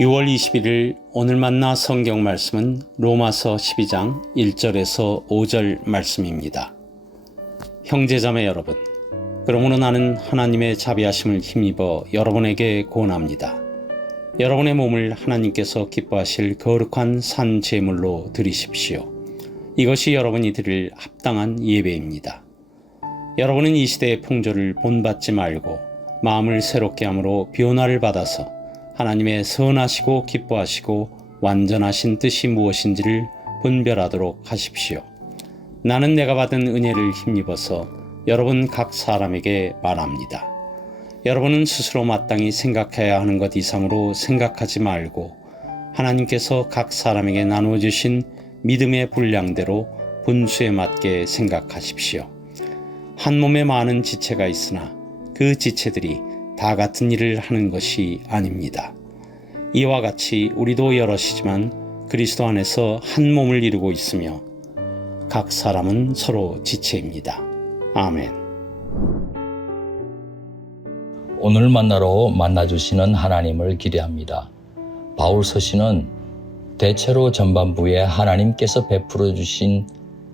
6월 21일 오늘 만나 성경 말씀은 로마서 12장 1절에서 5절 말씀입니다. 형제자매 여러분, 그러므로 나는 하나님의 자비하심을 힘입어 여러분에게 권합니다. 여러분의 몸을 하나님께서 기뻐하실 거룩한 산 제물로 드리십시오. 이것이 여러분이 드릴 합당한 예배입니다. 여러분은 이 시대의 풍조를 본받지 말고 마음을 새롭게 함으로 변화를 받아서 하나님의 선하시고 기뻐하시고 완전하신 뜻이 무엇인지를 분별하도록 하십시오. 나는 내가 받은 은혜를 힘입어서 여러분 각 사람에게 말합니다. 여러분은 스스로 마땅히 생각해야 하는 것 이상으로 생각하지 말고 하나님께서 각 사람에게 나눠주신 믿음의 분량대로 분수에 맞게 생각하십시오. 한 몸에 많은 지체가 있으나 그 지체들이 다 같은 일을 하는 것이 아닙니다. 이와 같이 우리도 여럿이지만 그리스도 안에서 한 몸을 이루고 있으며 각 사람은 서로 지체입니다. 아멘. 오늘 만나러 만나주시는 하나님을 기대합니다. 바울 서신은 대체로 전반부에 하나님께서 베풀어 주신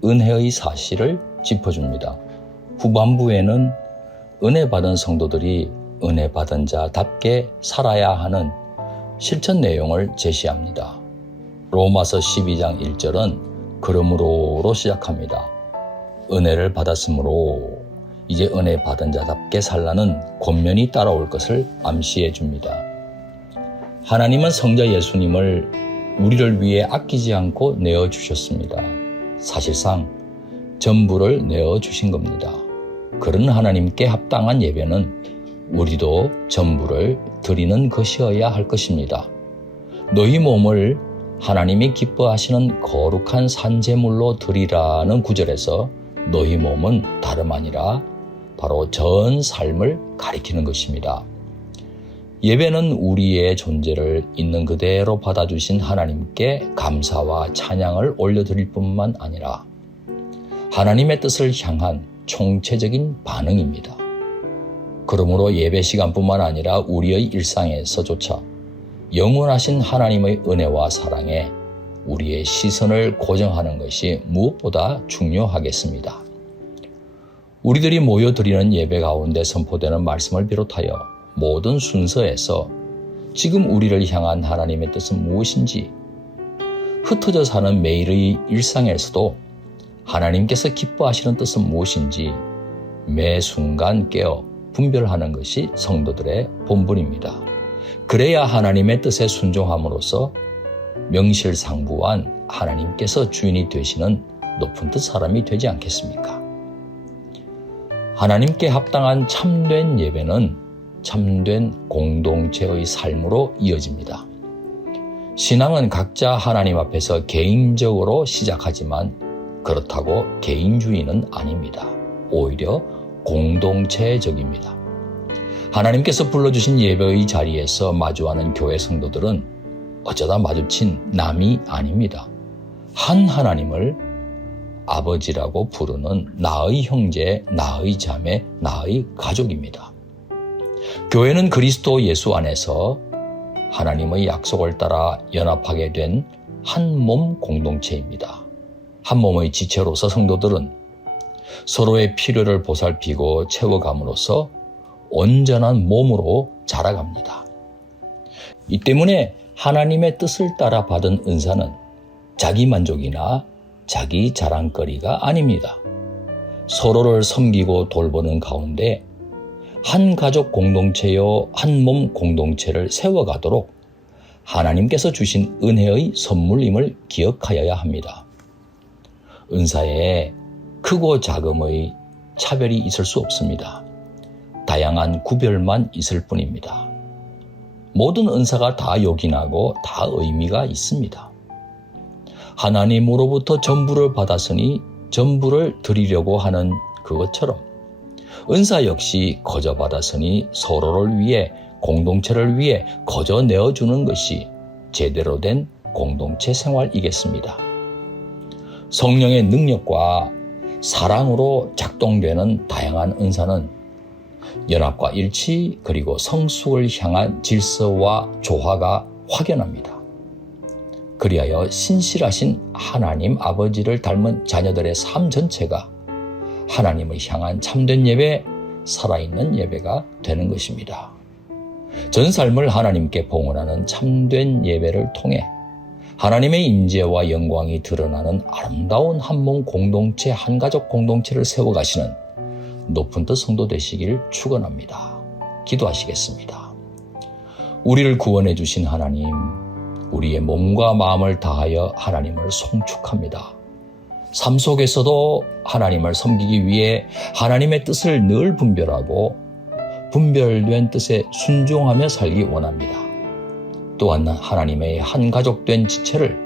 은혜의 사실을 짚어줍니다. 후반부에는 은혜 받은 성도들이 은혜 받은 자답게 살아야 하는 실천 내용을 제시합니다. 로마서 12장 1절은 그러므로로 시작합니다. 은혜를 받았으므로 이제 은혜 받은 자답게 살라는 권면이 따라올 것을 암시해 줍니다. 하나님은 성자 예수님을 우리를 위해 아끼지 않고 내어주셨습니다. 사실상 전부를 내어주신 겁니다. 그런 하나님께 합당한 예배는 우리도 전부를 드리는 것이어야 할 것입니다. 너희 몸을 하나님이 기뻐하시는 거룩한 산제물로 드리라는 구절에서 너희 몸은 다름 아니라 바로 전 삶을 가리키는 것입니다. 예배는 우리의 존재를 있는 그대로 받아주신 하나님께 감사와 찬양을 올려드릴 뿐만 아니라 하나님의 뜻을 향한 총체적인 반응입니다. 그러므로 예배 시간뿐만 아니라 우리의 일상에서조차 영원하신 하나님의 은혜와 사랑에 우리의 시선을 고정하는 것이 무엇보다 중요하겠습니다. 우리들이 모여드리는 예배 가운데 선포되는 말씀을 비롯하여 모든 순서에서 지금 우리를 향한 하나님의 뜻은 무엇인지, 흩어져 사는 매일의 일상에서도 하나님께서 기뻐하시는 뜻은 무엇인지 매 순간 깨어 분별하는 것이 성도들의 본분입니다. 그래야 하나님의 뜻에 순종함으로써 명실상부한 하나님께서 주인이 되시는 높은 뜻 사람이 되지 않겠습니까? 하나님께 합당한 참된 예배는 참된 공동체의 삶으로 이어집니다. 신앙은 각자 하나님 앞에서 개인적으로 시작하지만 그렇다고 개인주의는 아닙니다. 오히려 공동체적입니다. 하나님께서 불러주신 예배의 자리에서 마주하는 교회 성도들은 어쩌다 마주친 남이 아닙니다. 한 하나님을 아버지라고 부르는 나의 형제, 나의 자매, 나의 가족입니다. 교회는 그리스도 예수 안에서 하나님의 약속을 따라 연합하게 된 한 몸 공동체입니다. 한 몸의 지체로서 성도들은 서로의 필요를 보살피고 채워감으로써 온전한 몸으로 자라갑니다. 이 때문에 하나님의 뜻을 따라 받은 은사는 자기 만족이나 자기 자랑거리가 아닙니다. 서로를 섬기고 돌보는 가운데 한 가족 공동체요, 한 몸 공동체를 세워가도록 하나님께서 주신 은혜의 선물임을 기억하여야 합니다. 은사에 크고 작음의 차별이 있을 수 없습니다. 다양한 구별만 있을 뿐입니다. 모든 은사가 다 요긴하고 다 의미가 있습니다. 하나님으로부터 전부를 받았으니 전부를 드리려고 하는 그것처럼 은사 역시 거저 받았으니 서로를 위해 공동체를 위해 거저 내어주는 것이 제대로 된 공동체 생활이겠습니다. 성령의 능력과 사랑으로 작동되는 다양한 은사는 연합과 일치 그리고 성숙을 향한 질서와 조화가 확연합니다. 그리하여 신실하신 하나님 아버지를 닮은 자녀들의 삶 전체가 하나님을 향한 참된 예배, 살아있는 예배가 되는 것입니다. 전 삶을 하나님께 봉헌하는 참된 예배를 통해 하나님의 임재와 영광이 드러나는 아름다운 한몸 공동체, 한가족 공동체를 세워가시는 높은 뜻 성도 되시길 축원합니다. 기도하시겠습니다. 우리를 구원해 주신 하나님, 우리의 몸과 마음을 다하여 하나님을 송축합니다. 삶 속에서도 하나님을 섬기기 위해 하나님의 뜻을 늘 분별하고 분별된 뜻에 순종하며 살기 원합니다. 또한 하나님의 한 가족된 지체를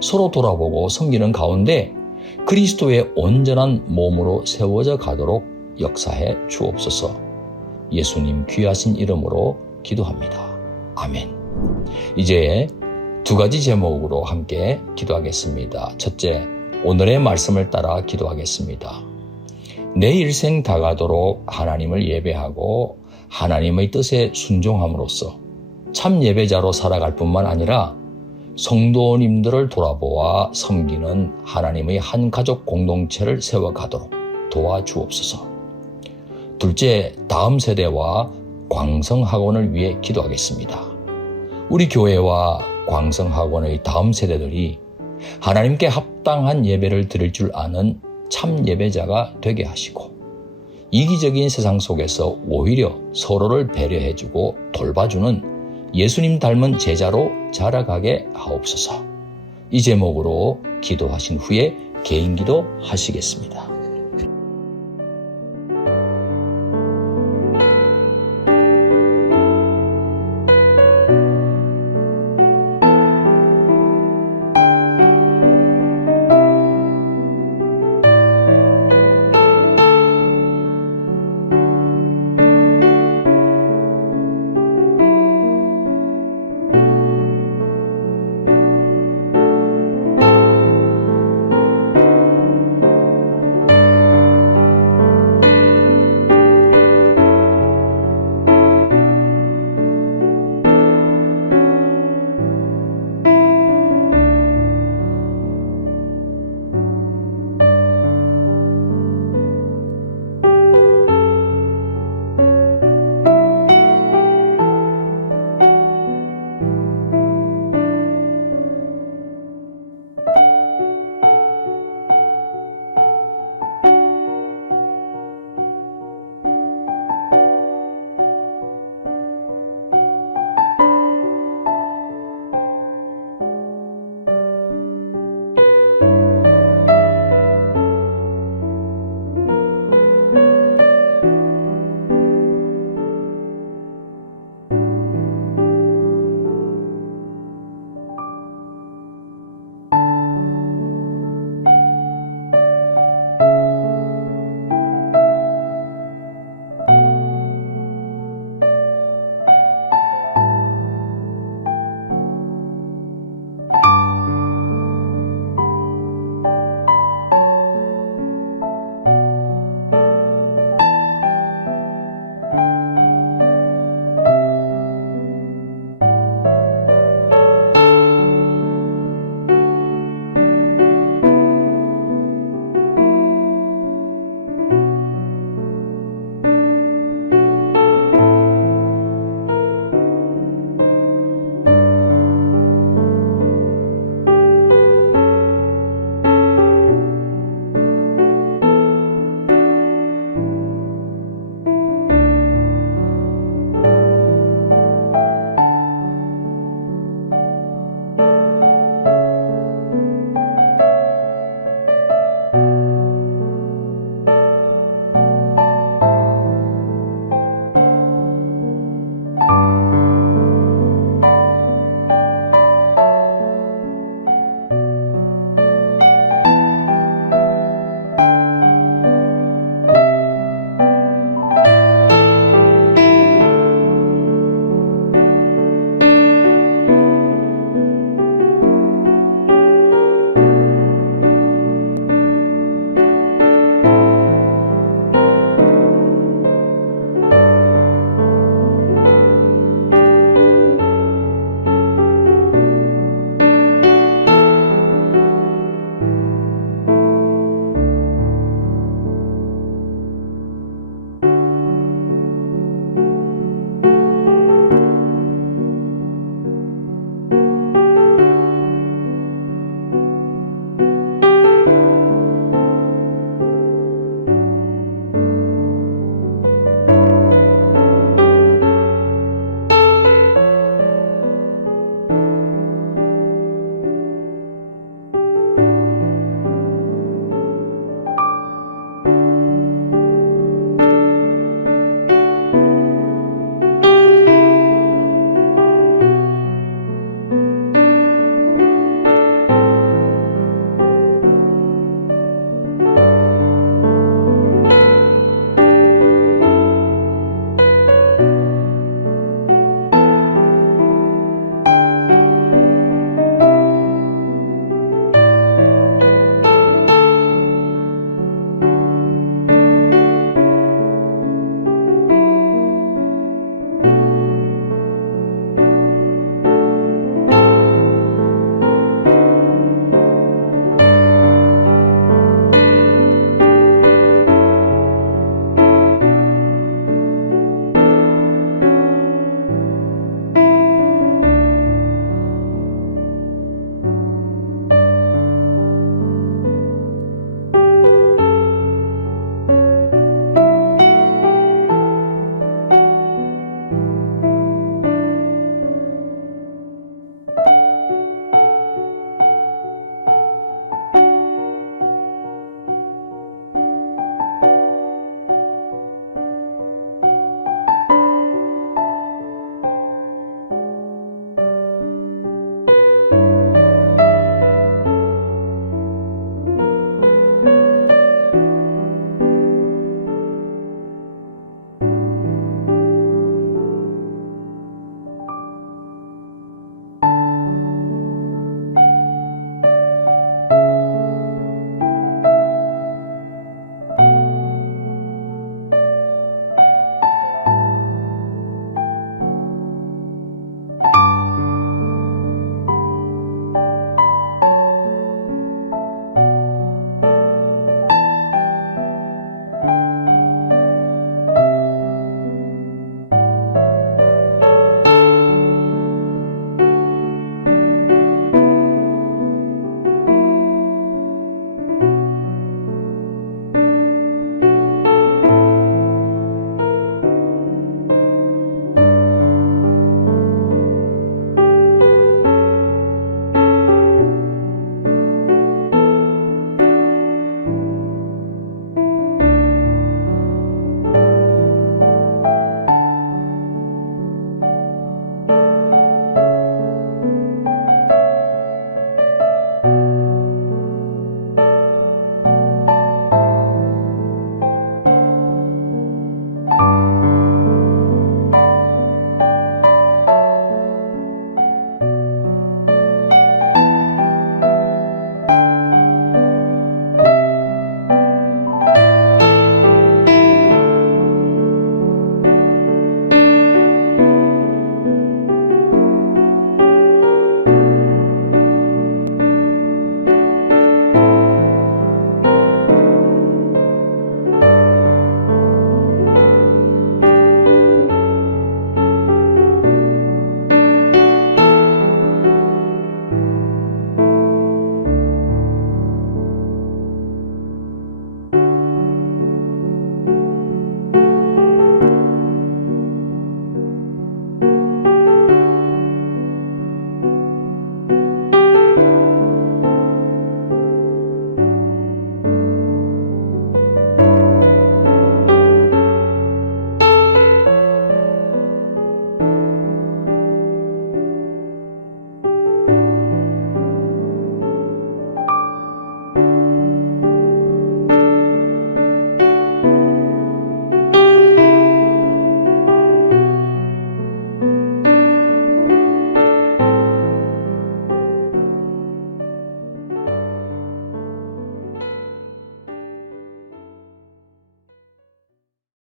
서로 돌아보고 섬기는 가운데 그리스도의 온전한 몸으로 세워져 가도록 역사해 주옵소서. 예수님 귀하신 이름으로 기도합니다. 아멘. 이제 두 가지 제목으로 함께 기도하겠습니다. 첫째, 오늘의 말씀을 따라 기도하겠습니다. 내 일생 다가도록 하나님을 예배하고 하나님의 뜻에 순종함으로써 참 예배자로 살아갈 뿐만 아니라 성도님들을 돌아보아 섬기는 하나님의 한 가족 공동체를 세워가도록 도와주옵소서. 둘째, 다음 세대와 광성학원을 위해 기도하겠습니다. 우리 교회와 광성학원의 다음 세대들이 하나님께 합당한 예배를 드릴 줄 아는 참 예배자가 되게 하시고 이기적인 세상 속에서 오히려 서로를 배려해주고 돌봐주는 예수님 닮은 제자로 자라가게 하옵소서. 이 제목으로 기도하신 후에 개인 기도 하시겠습니다.